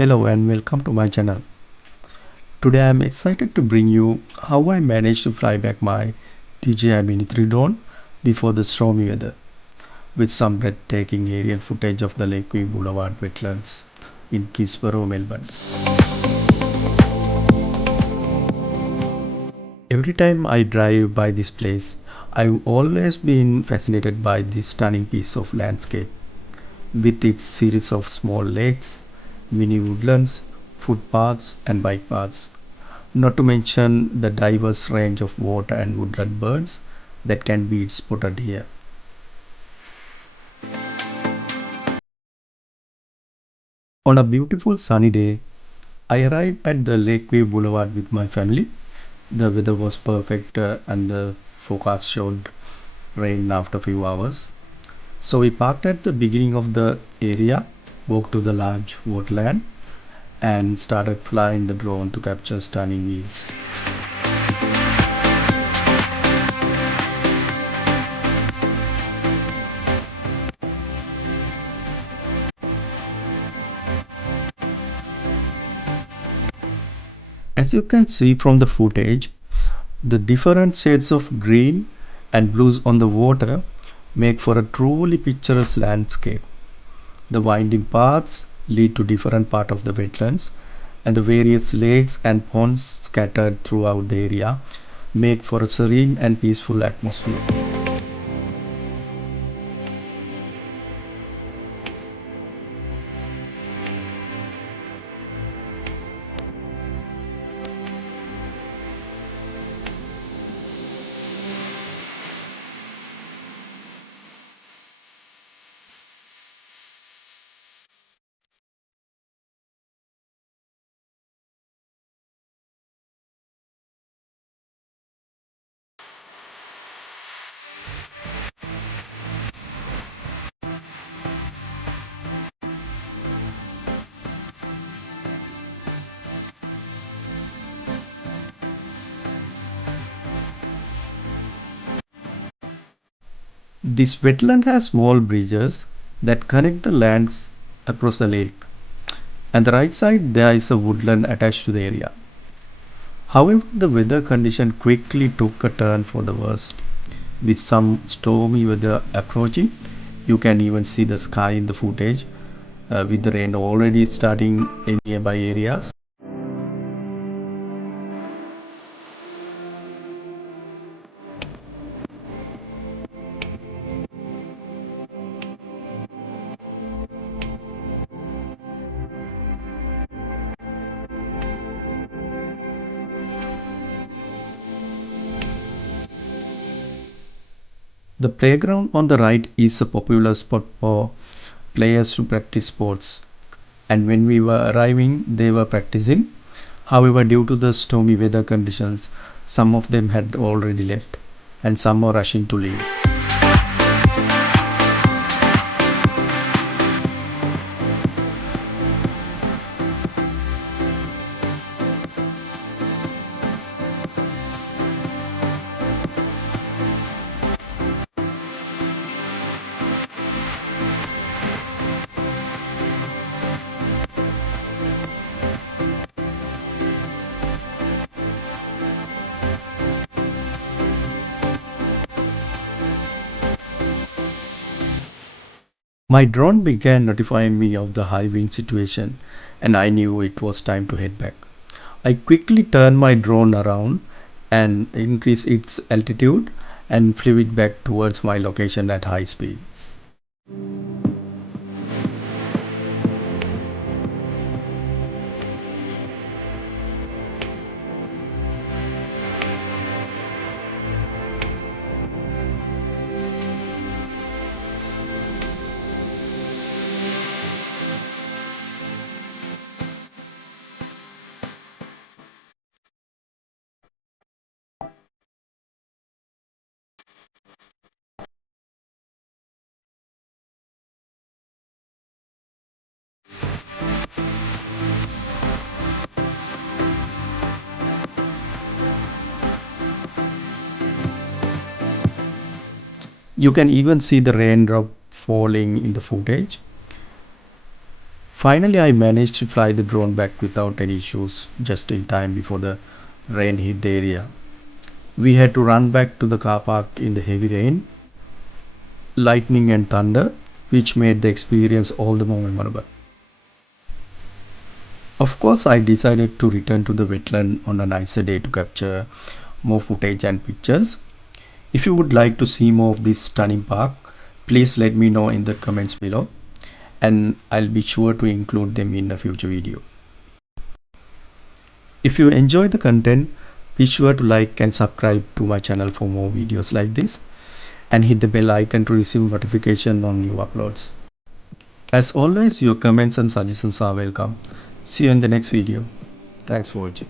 Hello and welcome to my channel. Today I am excited to bring you how I managed to fly back my DJI Mini 3 drone before the stormy weather with some breathtaking aerial footage of the Lake View Boulevard Wetlands in Keysborough, Melbourne. Every time I drive by this place, I've always been fascinated by this stunning piece of landscape with its series of small lakes, mini woodlands, footpaths and bike paths. Not to mention the diverse range of water and woodland birds that can be spotted here. On a beautiful sunny day, I arrived at the Lake View Boulevard with my family. The weather was perfect and the forecast showed rain after a few hours. So we parked at the beginning of the area, walked to the large woodland, and started flying the drone to capture stunning views. As you can see from the footage, the different shades of green and blues on the water make for a truly picturesque landscape. The winding paths lead to different parts of the wetlands, and the various lakes and ponds scattered throughout the area make for a serene and peaceful atmosphere. This wetland has small bridges that connect the lands across the lake. And the right side there is a woodland attached to the area. However, the weather condition quickly took a turn for the worst. With some stormy weather approaching, you can even see the sky in the footage, with the rain already starting in nearby areas. The playground on the right is a popular spot for players to practice sports, and when we were arriving, they were practicing. However, due to the stormy weather conditions, some of them had already left, and some were rushing to leave. My drone began notifying me of the high wind situation, and I knew it was time to head back. I quickly turned my drone around and increased its altitude and flew it back towards my location at high speed. You can even see the raindrop falling in the footage. Finally, I managed to fly the drone back without any issues just in time before the rain hit the area. We had to run back to the car park in the heavy rain, lightning and thunder, which made the experience all the more memorable. Of course, I decided to return to the wetland on a nicer day to capture more footage and pictures. If you would like to see more of this stunning park, please let me know in the comments below, and I'll be sure to include them in a future video. If you enjoy the content, be sure to like and subscribe to my channel for more videos like this, and hit the bell icon to receive notification on new uploads. As always, your comments and suggestions are welcome. See you in the next video. Thanks for watching.